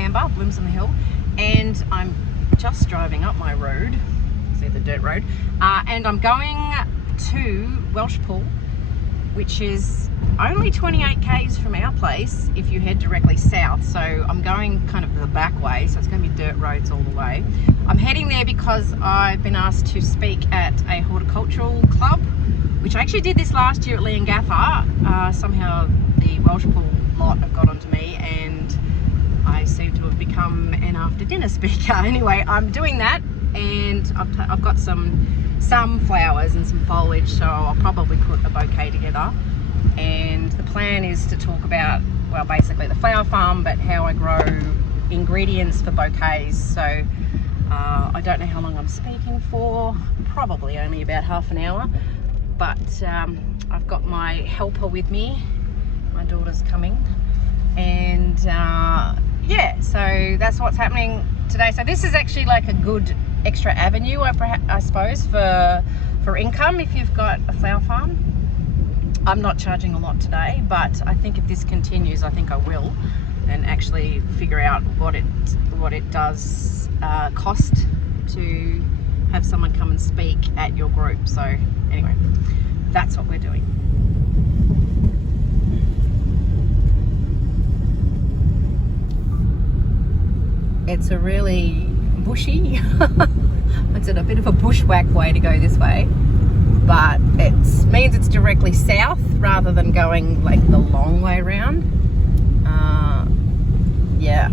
Amber, blooms on the hill, and I'm just driving up my road, see the dirt road, and I'm going to Welsh Pool, which is only 28 k's from our place if you head directly south. So I'm going kind of the back way, so it's going to be dirt roads all the way. I'm heading there because I've been asked to speak at a horticultural club, which I actually did this last year at Leongatha. Somehow the Welsh Pool lot have got onto me and I seem to have become an after dinner speaker. Anyway, I'm doing that, and I've got some flowers and some foliage, so I'll probably put a bouquet together. And the plan is to talk about, well, basically the flower farm, but how I grow ingredients for bouquets. So I don't know how long I'm speaking for, probably only about half an hour, but I've got my helper with me. My daughter's coming, and yeah, so that's what's happening today. So this is actually like a good extra avenue, I suppose, for income if you've got a flower farm. I'm not charging a lot today, but I think if this continues, I think I will, and actually figure out what it does cost to have someone come and speak at your group. So anyway, that's what we're doing. It's a really bushy, it's a bit of a bushwhack way to go this way, but it means it's directly south rather than going like the long way around. Yeah.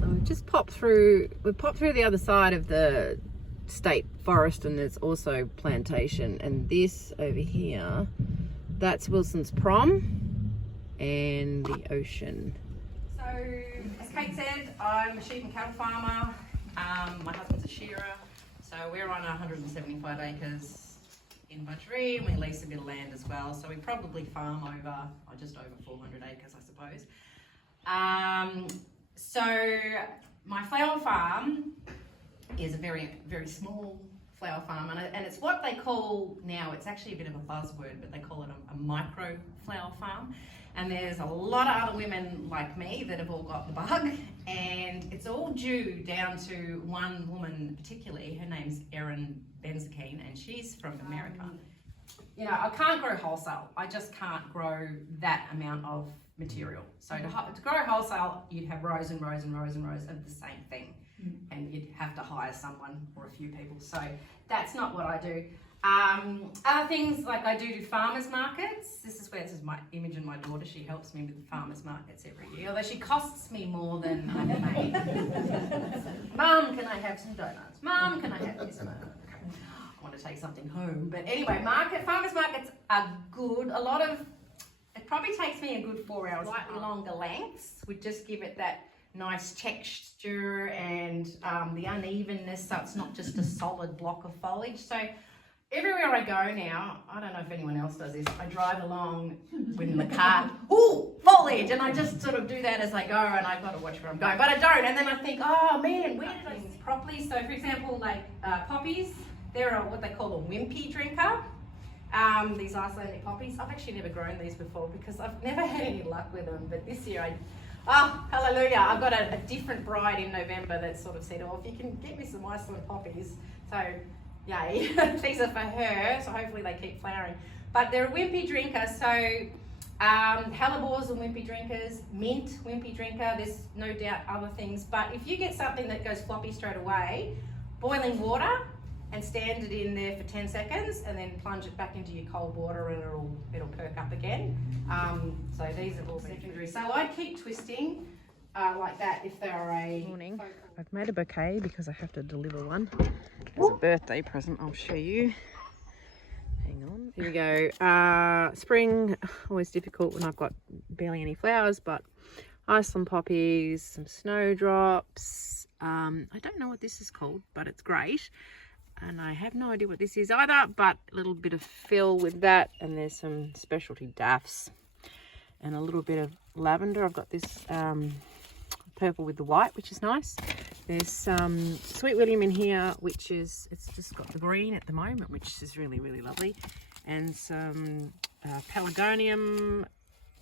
So we've just popped through the other side of the state forest, and there's also plantation, and this over here, that's Wilson's Prom and the ocean. So, as Kate said, I'm a sheep and cattle farmer. My husband's a shearer, so we're on 175 acres in Budgeree, and we lease a bit of land as well. So we probably farm over, just over 400 acres, I suppose. So my flower farm is a very, very small flower farm, and it's what they call now, it's actually a bit of a buzzword, but they call it a micro flower farm. And there's a lot of other women like me that have all got the bug, and it's all due down to one woman particularly. Her name's Erin Benzakine, and she's from America. You know, I can't grow wholesale. I just can't grow that amount of material. So to grow wholesale, you'd have rows and rows and rows and rows of the same thing, and you'd have to hire someone or a few people. So that's not what I do. Other things, like I do farmers markets. This is my image and my daughter. She helps me with the farmers markets every year, although she costs me more than I make. Mum, can I have some donuts? Mum, can I have this? Okay. I want to take something home. But anyway, farmers markets are good. It probably takes me a good 4 hours. Slightly longer lengths would just give it that nice texture and the unevenness, so it's not just a solid block of foliage. So everywhere I go now, I don't know if anyone else does this, I drive along in the car, ooh, foliage, and I just sort of do that as I go, and I've got to watch where I'm going, but I don't, and then I think, oh man, where did I do things properly? So for example, like poppies, they're what they call a wimpy drinker. These Icelandic poppies, I've actually never grown these before because I've never had any luck with them, but this year hallelujah, I've got a different bride in November that sort of said, oh, if you can get me some Iceland poppies, so yay, these are for her, so hopefully they keep flowering. But they're a wimpy drinker, so hellebores are wimpy drinkers, mint, wimpy drinker, there's no doubt other things, but if you get something that goes floppy straight away, boiling water and stand it in there for 10 seconds and then plunge it back into your cold water and it'll perk up again. So these are all secondary. So I'd keep twisting like that if they're a... Morning. I've made a bouquet because I have to deliver one as a birthday present. I'll show you. Hang on. Here we go. Spring, always difficult when I've got barely any flowers, but Iceland poppies, some snowdrops. I don't know what this is called, but it's great. And I have no idea what this is either, but a little bit of fill with that, and there's some specialty daffs and a little bit of lavender. I've got this purple with the white, which is nice. There's some Sweet William in here, which is, it's just got the green at the moment, which is really, really lovely. And some pelargonium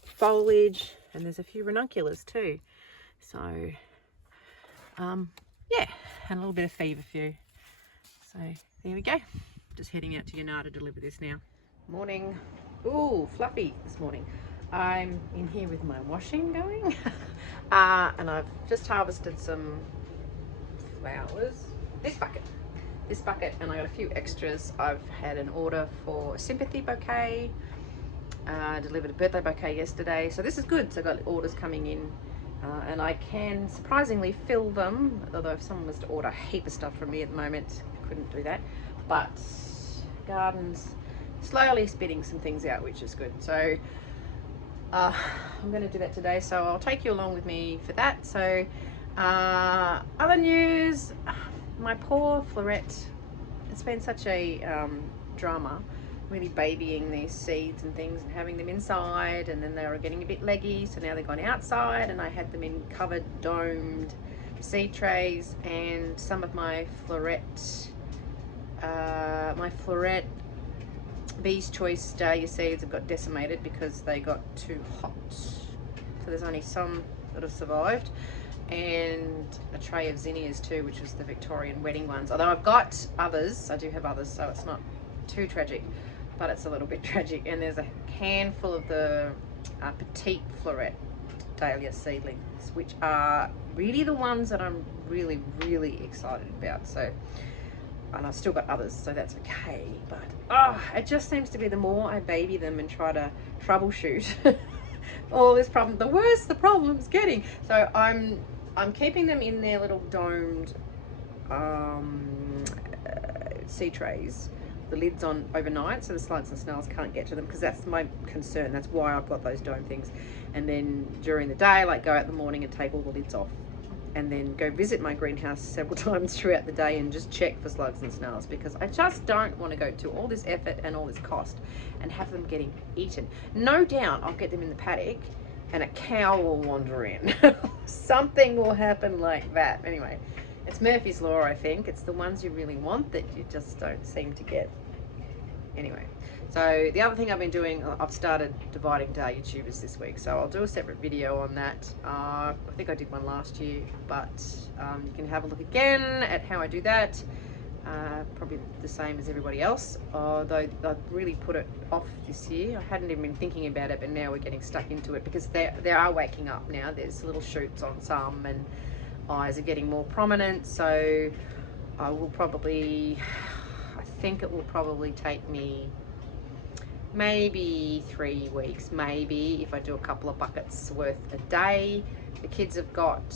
foliage, and there's a few ranunculus too. So, yeah, and a little bit of feverfew. So there we go. Just heading out to Yannah to deliver this now. Morning. Ooh, fluffy this morning. I'm in here with my washing going, and I've just harvested some flowers. This bucket, and I got a few extras. I've had an order for a sympathy bouquet. Delivered a birthday bouquet yesterday, so this is good. So I got orders coming in, and I can surprisingly fill them. Although if someone was to order a heap of stuff from me at the moment, I couldn't do that. But garden's slowly spitting some things out, which is good. So I'm going to do that today. So I'll take you along with me for that. So other news, my poor floret. It's been such a drama. Really babying these seeds and things and having them inside, and then they were getting a bit leggy, so now they've gone outside, and I had them in covered domed seed trays, and some of my floret Bee's Choice dahlia seeds have got decimated because they got too hot, so there's only some that have survived, and a tray of zinnias too, which was the Victorian wedding ones. Although I've got others, I do have others, so it's not too tragic, but it's a little bit tragic. And there's a can full of the petite floret dahlia seedlings, which are really the ones that I'm really excited about. So, and I've still got others, so that's okay. But it just seems to be the more I baby them and try to troubleshoot all this problem, the worse the problem's getting. So I'm keeping them in their little domed seed trays, the lids on overnight, so the slugs and snails can't get to them, because that's my concern. That's why I've got those dome things. And then during the day, like, go out in the morning and take all the lids off, and then go visit my greenhouse several times throughout the day and just check for slugs and snails, because I just don't want to go to all this effort and all this cost and have them getting eaten. No doubt I'll get them in the paddock and a cow will wander in. Something will happen like that. Anyway, it's Murphy's Law, I think. It's the ones you really want that you just don't seem to get. Anyway, so the other thing I've been doing, I've started dividing dahlia tubers this week, so I'll do a separate video on that. I think I did one last year, but you can have a look again at how I do that. Probably the same as everybody else, although I've really put it off this year. I hadn't even been thinking about it, but now we're getting stuck into it because they are waking up now. There's little shoots on some, and eyes are getting more prominent. So I will probably, I think it will probably take me maybe 3 weeks, maybe, if I do a couple of buckets worth a day. The kids have got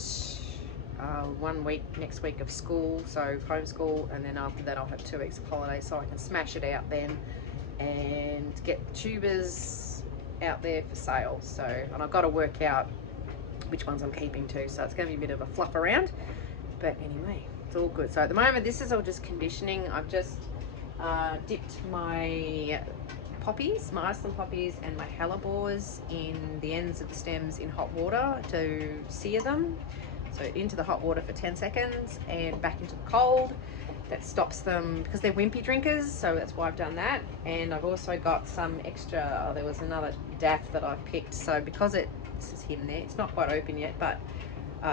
1 week next week of school, so homeschool, and then after that I'll have 2 weeks of holiday, so I can smash it out then and get the tubers out there for sale. So, and I've got to work out which ones I'm keeping too, so it's going to be a bit of a fluff around, but anyway, it's all good. So at the moment this is all just conditioning. I've just dipped my poppies, my Iceland poppies and my hellebores in the ends of the stems in hot water to sear them. So into the hot water for 10 seconds and back into the cold. That stops them, because they're wimpy drinkers, so that's why I've done that. And I've also got some extra, there was another daff that I picked, so because this is hidden there, it's not quite open yet, but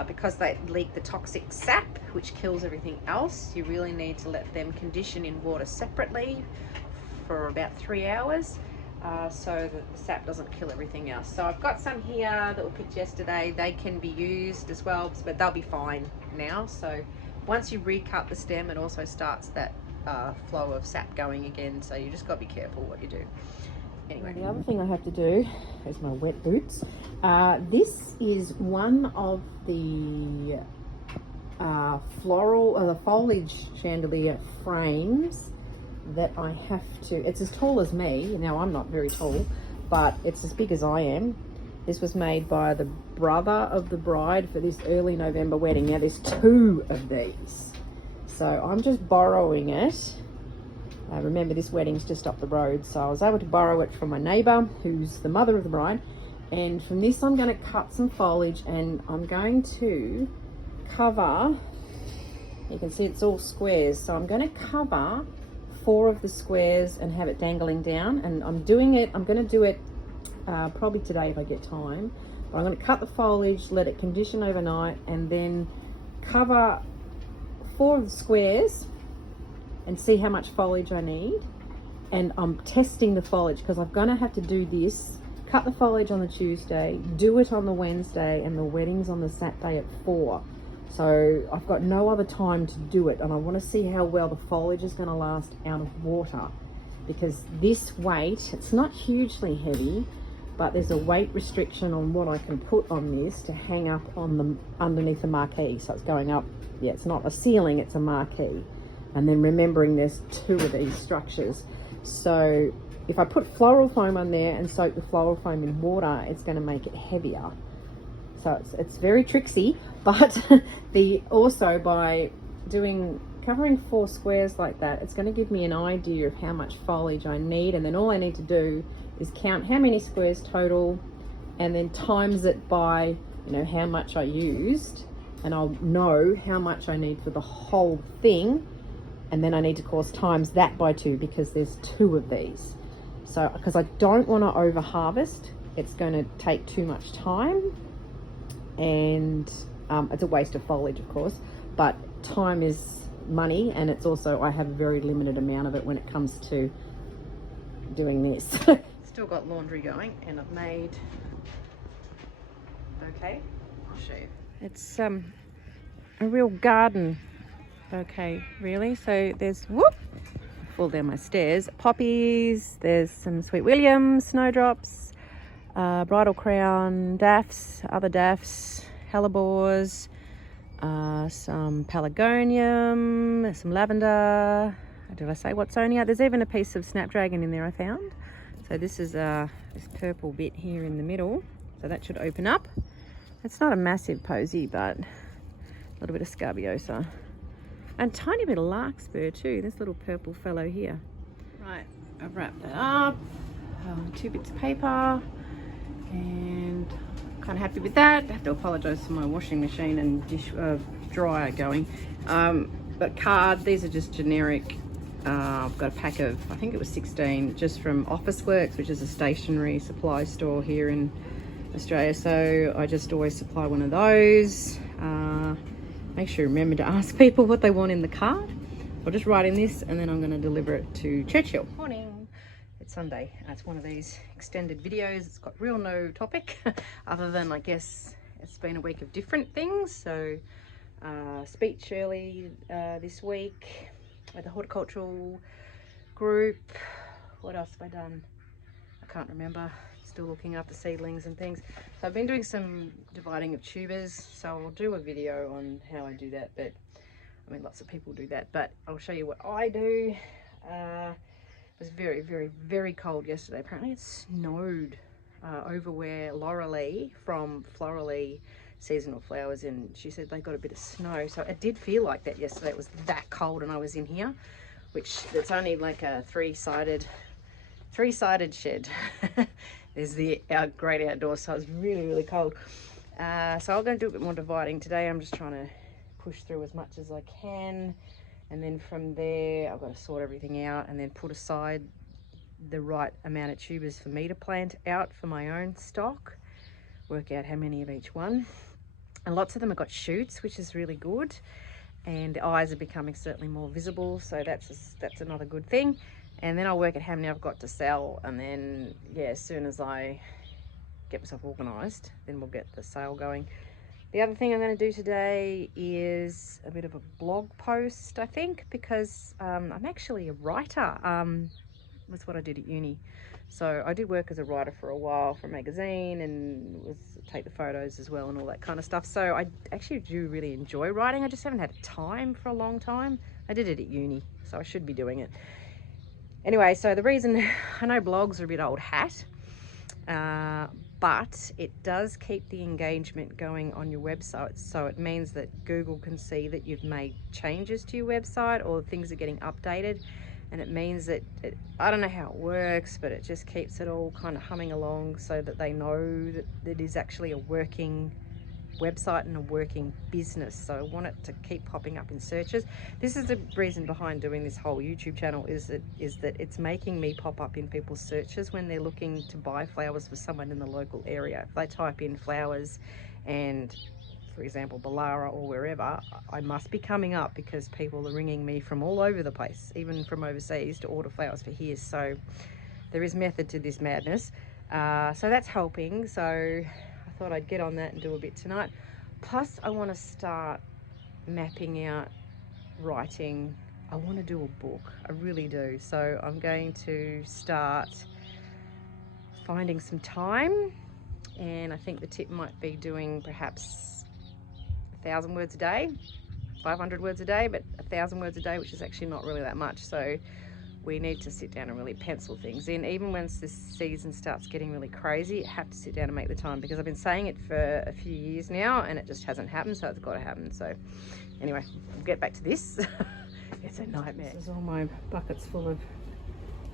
because they leak the toxic sap, which kills everything else, you really need to let them condition in water separately for about 3 hours. So that the sap doesn't kill everything else. So I've got some here that were picked yesterday. They can be used as well, but they'll be fine now. So once you recut the stem, it also starts that flow of sap going again. So you just got to be careful what you do. Anyway, the other thing I have to do is my wet boots. This is one of the floral, the foliage chandelier frames that I have to, it's as tall as me. Now I'm not very tall, but it's as big as I am. This was made by the brother of the bride for this early November wedding. Now there's 2 of these, so I'm just borrowing it. Remember, this wedding's just up the road, so I was able to borrow it from my neighbour who's the mother of the bride. And from this I'm going to cut some foliage, and I'm going to cover, you can see it's all squares, so I'm going to cover 4 of the squares and have it dangling down. And I'm going to do it probably today if I get time, But I'm going to cut the foliage, let it condition overnight, and then cover 4 of the squares and see how much foliage I need. And I'm testing the foliage because I'm going to have to do this, cut the foliage on the Tuesday, do it on the Wednesday, and the wedding's on the Saturday at 4. So I've got no other time to do it, and I want to see how well the foliage is going to last out of water, because this weight, it's not hugely heavy, but there's a weight restriction on what I can put on this to hang up on the underneath the marquee. So it's going up, yeah, it's not a ceiling, it's a marquee. And then remembering there's 2 of these structures. So if I put floral foam on there and soak the floral foam in water, it's going to make it heavier. So it's very tricksy, but also by covering 4 squares like that, it's going to give me an idea of how much foliage I need, and then all I need to do is count how many squares total and then times it by, you know, how much I used, and I'll know how much I need for the whole thing. And then I need to, of course, times that by 2 because there's 2 of these. So because I don't want to over harvest, it's going to take too much time, and it's a waste of foliage, of course, but time is money, and it's also, I have a very limited amount of it when it comes to doing this. Still got laundry going, and I've made, okay, I'll show you. It's a real garden bouquet, really. So there's, whoop, fall down my stairs, poppies, there's some sweet williams, snowdrops, bridal crown, daffs, other daffs, hellebores, some pelargonium, some lavender. Did I say Watsonia? There's even a piece of snapdragon in there I found. So this is this purple bit here in the middle. So that should open up. It's not a massive posy, but a little bit of scabiosa. And tiny bit of larkspur too, this little purple fellow here. Right, I've wrapped that up. 2 bits of paper, and kind of happy with that. I have to apologise for my washing machine and dryer going. But card, these are just generic. I've got a pack of, I think it was 16, just from Office Works, which is a stationery supply store here in Australia. So I just always supply one of those. Make sure you remember to ask people what they want in the card. I'll just write in this, and then I'm going to deliver it to Churchill. Morning. It's Sunday. It's one of these extended videos. It's got real no topic other than, I guess, it's been a week of different things. So speech early this week at the horticultural group. What else have I done? I can't remember. Still looking after seedlings and things. So I've been doing some dividing of tubers, so I'll do a video on how I do that. But I mean, lots of people do that, but I'll show you what I do. It was very, very, very cold yesterday. Apparently it snowed over where Lauralee from Florally Seasonal Flowers, and she said they got a bit of snow. So it did feel like that yesterday. It was that cold, and I was in here, which it's only like a three-sided shed. There's the great outdoors, so it's really, really cold. So I'm going to do a bit more dividing today. I'm just trying to push through as much as I can, and then from there I've got to sort everything out and then put aside the right amount of tubers for me to plant out for my own stock, work out how many of each one. And lots of them have got shoots, which is really good, and the eyes are becoming certainly more visible, so that's another good thing. And then I'll work out how many I've got to sell, and then, yeah, as soon as I get myself organised, then we'll get the sale going. The other thing I'm going to do today is a bit of a blog post, I think, because I'm actually a writer. That's what I did at uni. So I did work as a writer for a while for a magazine, and take the photos as well and all that kind of stuff. So I actually do really enjoy writing. I just haven't had time for a long time. I did it at uni, so I should be doing it. Anyway, so the reason, I know blogs are a bit old hat, but it does keep the engagement going on your website. So it means that Google can see that you've made changes to your website, or things are getting updated. And it means that, I don't know how it works, but it just keeps it all kind of humming along so that they know that it is actually a working website and a working business. So I want it to keep popping up in searches. This is the reason behind doing this whole YouTube channel, is that it's making me pop up in people's searches when they're looking to buy flowers for someone in the local area. If they type in flowers and, for example, Balara or wherever, I must be coming up because people are ringing me from all over the place, even from overseas, to order flowers for here. So there is method to this madness. So that's helping. So I thought I'd get on that and do a bit tonight. Plus I want to start mapping out writing. I want to do a book. I really do. So I'm going to start finding some time, and I think the tip might be doing perhaps 1,000 words a day, 500 words a day, but 1,000 words a day, which is actually not really that much. So we need to sit down and really pencil things in. Even once this season starts getting really crazy, I have to sit down and make the time, because I've been saying it for a few years now and it just hasn't happened, so it's got to happen. So anyway, we'll get back to this. It's a nightmare. This is all my buckets full of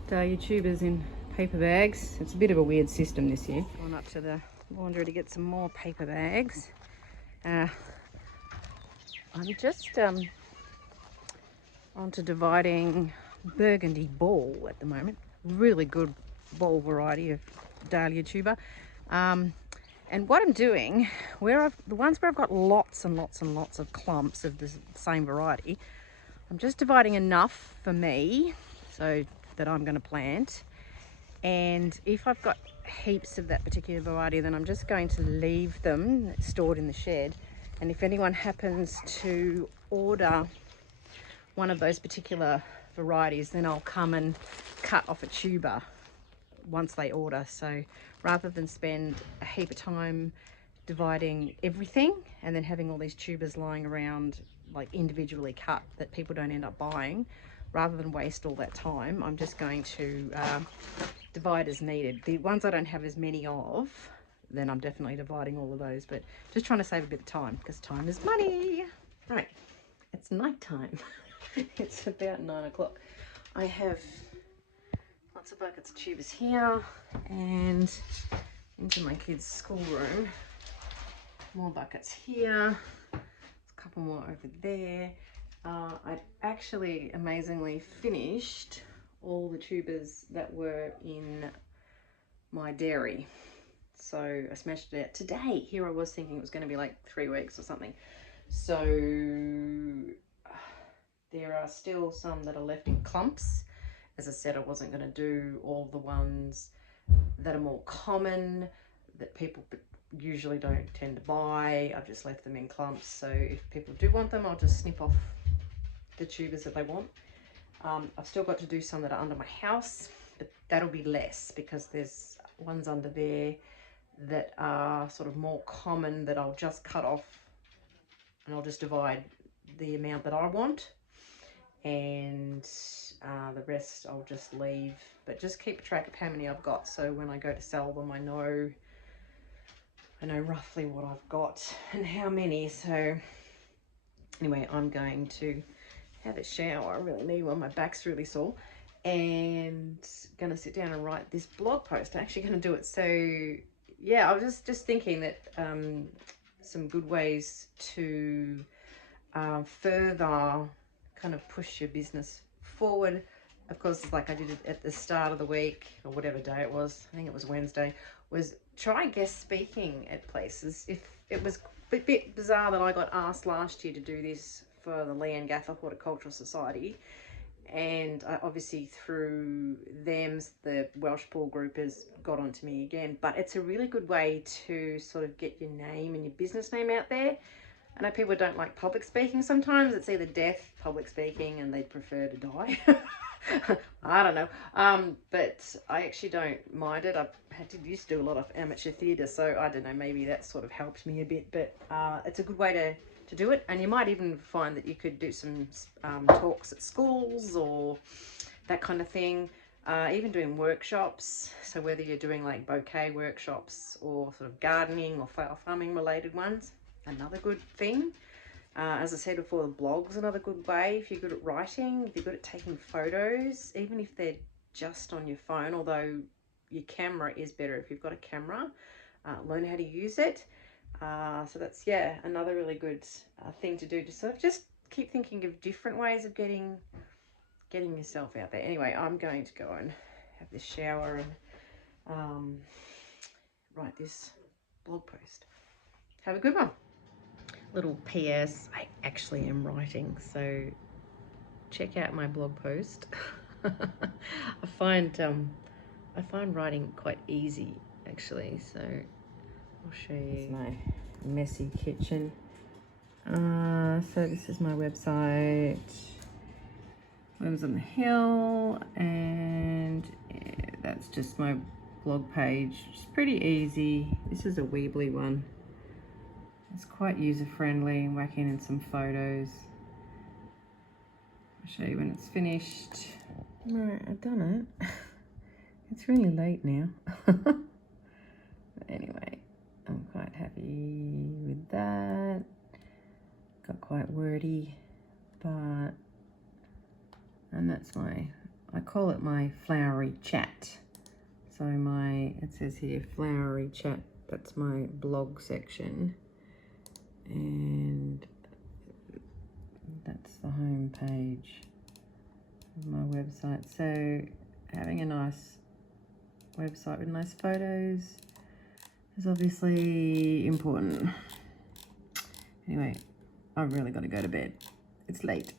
dahlia tubers in paper bags. It's a bit of a weird system this year. Going up to the laundry to get some more paper bags. I'm just onto dividing burgundy ball at the moment. Really good ball variety of dahlia tuber. And what I'm doing, the ones where I've got lots and lots and lots of clumps of the same variety, I'm just dividing enough for me so that I'm going to plant. And if I've got heaps of that particular variety, then I'm just going to leave them stored in the shed. And if anyone happens to order one of those particular varieties, then I'll come and cut off a tuber once they order. So rather than spend a heap of time dividing everything and then having all these tubers lying around like individually cut that people don't end up buying, rather than waste all that time, I'm just going to divide as needed. The ones I don't have as many of, then I'm definitely dividing all of those, but just trying to save a bit of time, because time is money. Right, it's night time. It's about 9 o'clock. I have lots of buckets of tubers here, and into my kids' schoolroom. More buckets here, a couple more over there. I'd actually amazingly finished all the tubers that were in my dairy. So I smashed it out today. Here I was thinking it was going to be like 3 weeks or something. So there are still some that are left in clumps. As I said, I wasn't going to do all the ones that are more common, that people usually don't tend to buy. I've just left them in clumps. So if people do want them, I'll just snip off the tubers that they want. I've still got to do some that are under my house, but that'll be less, because there's ones under there that are sort of more common that I'll just cut off, and I'll just divide the amount that I want, and the rest I'll just leave, but just keep track of how many I've got, so when I go to sell them I know roughly what I've got and how many. So anyway, I'm going to have a shower. I really need one. My back's really sore, and gonna sit down and write this blog post. I'm actually gonna do it. So yeah, I was just thinking that some good ways to further kind of push your business forward. Of course, like I did it at the start of the week, or whatever day it was, I think it was Wednesday, was try guest speaking at places. If it was a bit bizarre that I got asked last year to do this for the Leanne Gaffer Horticultural Society, and obviously through them the Welsh Pool group has got onto me again. But it's a really good way to sort of get your name and your business name out there. I know people don't like public speaking sometimes. It's either death, public speaking, and they'd prefer to die. I don't know. But I actually don't mind it. Used to do a lot of amateur theatre, so I don't know, maybe that sort of helped me a bit. But it's a good way to do it. And you might even find that you could do some talks at schools or that kind of thing. Even doing workshops. So whether you're doing like bouquet workshops or sort of gardening or flower farming related ones, another good thing. As I said before, the blog's another good way. If you're good at writing, if you're good at taking photos, even if they're just on your phone, although your camera is better if you've got a camera, learn how to use it. So that's, yeah, another really good thing to do, to sort of just keep thinking of different ways of getting yourself out there. Anyway, I'm going to go and have this shower and write this blog post. Have a good one. Little PS, I actually am writing, so check out my blog post. I find writing quite easy, actually, so I'll show you. This is my messy kitchen. So this is my website, Worms on the Hill, and yeah, that's just my blog page. It's pretty easy. This is a Weebly one. It's quite user-friendly, whacking in some photos. I'll show you when it's finished. Right, I've done it. It's really late now. But anyway, I'm quite happy with that. Got quite wordy, but, and that's I call it my flowery chat. So it says here, flowery chat, that's my blog section. And that's the home page of my website. So having a nice website with nice photos is obviously important. Anyway, I've really got to go to bed. It's late.